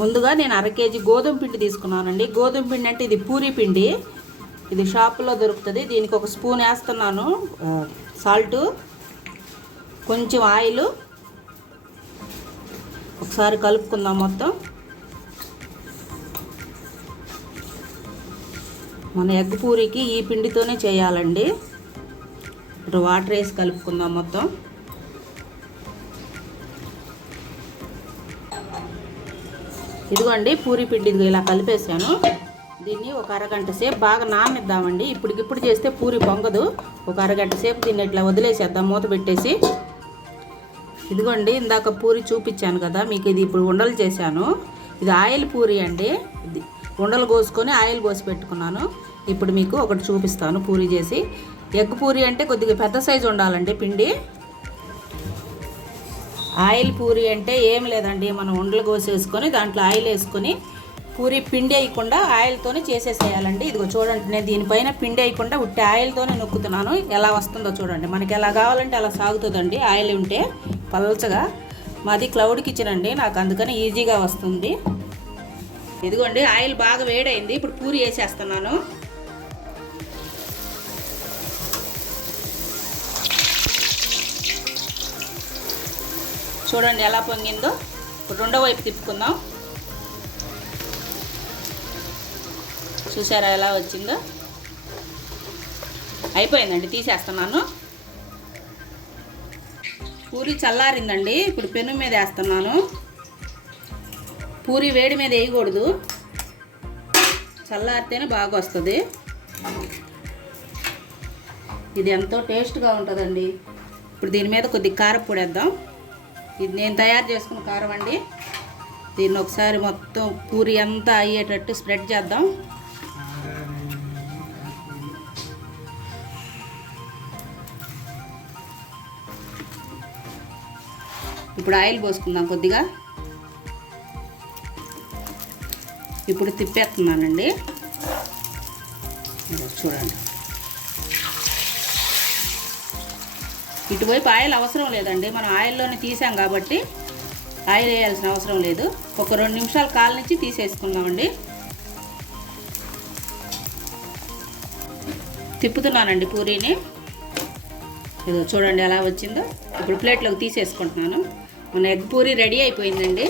ముందుగా నేను 1/2 కేజీ గోధుమ పిండి తీసుకున్నానండి. గోధుమ పిండి అంటే ఇది పూరీ పిండి, ఇది షాపులో దొరుకుతుంది. దీనికి 1 స్పూన్ వేస్తున్నాను సాల్టు, కొంచెం ఆయిల్. ఒకసారి కలుపుకుందాం మొత్తం. మన ఎగ్ పూరీకి ఈ పిండితోనే చేయాలండి. ఇప్పుడు వాటర్ వేసి కలుపుకుందాం మొత్తం. ఇదిగోండి పూరీ పిండి ఇలా కలిపేసాను. దీన్ని ఒక అరగంట సేపు బాగా నాననిద్దామండి. ఇప్పటికిప్పుడు చేస్తే పూరి పొంగదు. ఒక అరగంట సేపు దీన్ని ఇట్లా వదిలేసేద్దాం మూత పెట్టేసి. ఇదిగోండి ఇందాక పూరి చూపించాను కదా మీకు, ఇది ఇప్పుడు ఉండలు చేశాను. ఇది ఆయిల్ పూరి అండి. ఇది ఉండలు కోసుకొని ఆయిల్ పోసి పెట్టుకున్నాను. ఇప్పుడు మీకు ఒకటి చూపిస్తాను పూరి చేసి. ఎగ్ పూరి అంటే కొద్దిగా పెద్ద సైజు ఉండాలండి పిండి. ఆయిల్ పూరి అంటే ఏం లేదండి, మనం ఉండలు కోసేసుకొని దాంట్లో ఆయిల్ వేసుకొని పూరి పిండి వేయకుండా ఆయిల్తోనే చేసేసేయాలండి. ఇదిగో చూడండి, నేను దీనిపైన పిండి వేయకుండా ఉట్టి ఆయిల్తోనే నొక్కుతున్నాను. ఎలా వస్తుందో చూడండి. మనకి ఎలా కావాలంటే అలా సాగుతుందండి ఆయిల్ ఉంటే పల్చగా. మాది క్లౌడ్ కిచెన్ అండి, నాకు అందుకని ఈజీగా వస్తుంది. ఇదిగోండి ఆయిల్ బాగా వేడైంది. ఇప్పుడు పూరి వేసేస్తున్నాను. చూడండి ఎలా పొంగిందో. ఇప్పుడు రెండో వైపు తిప్పుకుందాం. చూసారా ఎలా వచ్చిందో. అయిపోయిందండి, తీసేస్తున్నాను. పూరి చల్లారిందండి. ఇప్పుడు పెను మీద వేస్తున్నాను. పూరి వేడి మీద వేయకూడదు, చల్లారితేనే బాగా వస్తుంది. ఇది ఎంతో టేస్ట్గా ఉంటుందండి. ఇప్పుడు దీని మీద కొద్దిగా కారపొడి వేద్దాం. ఇది నేను తయారు చేసుకున్న కారం అండి. దీన్ని ఒకసారి మొత్తం పూరి అంతా అయ్యేటట్టు స్ప్రెడ్ చేద్దాం. ఇప్పుడు ఆయిల్ పోసుకుందాం కొద్దిగా. ఇప్పుడు తిప్పేస్తున్నానండి. చూడండి, ఇటువైపు ఆయిల్ అవసరం లేదండి, మనం ఆయిల్లోనే తీసాం కాబట్టి ఆయిల్ వేయాల్సిన అవసరం లేదు. ఒక 2 నిమిషాలు కాలనిచ్చి తీసేసుకుందామండి. తిప్పుతున్నానండి పూరీని. ఇదో చూడండి ఎలా వచ్చిందో. ఇప్పుడు ప్లేట్లోకి తీసేసుకుంటున్నాను. మన ఎగ్ పూరీ రెడీ అయిపోయిందండి.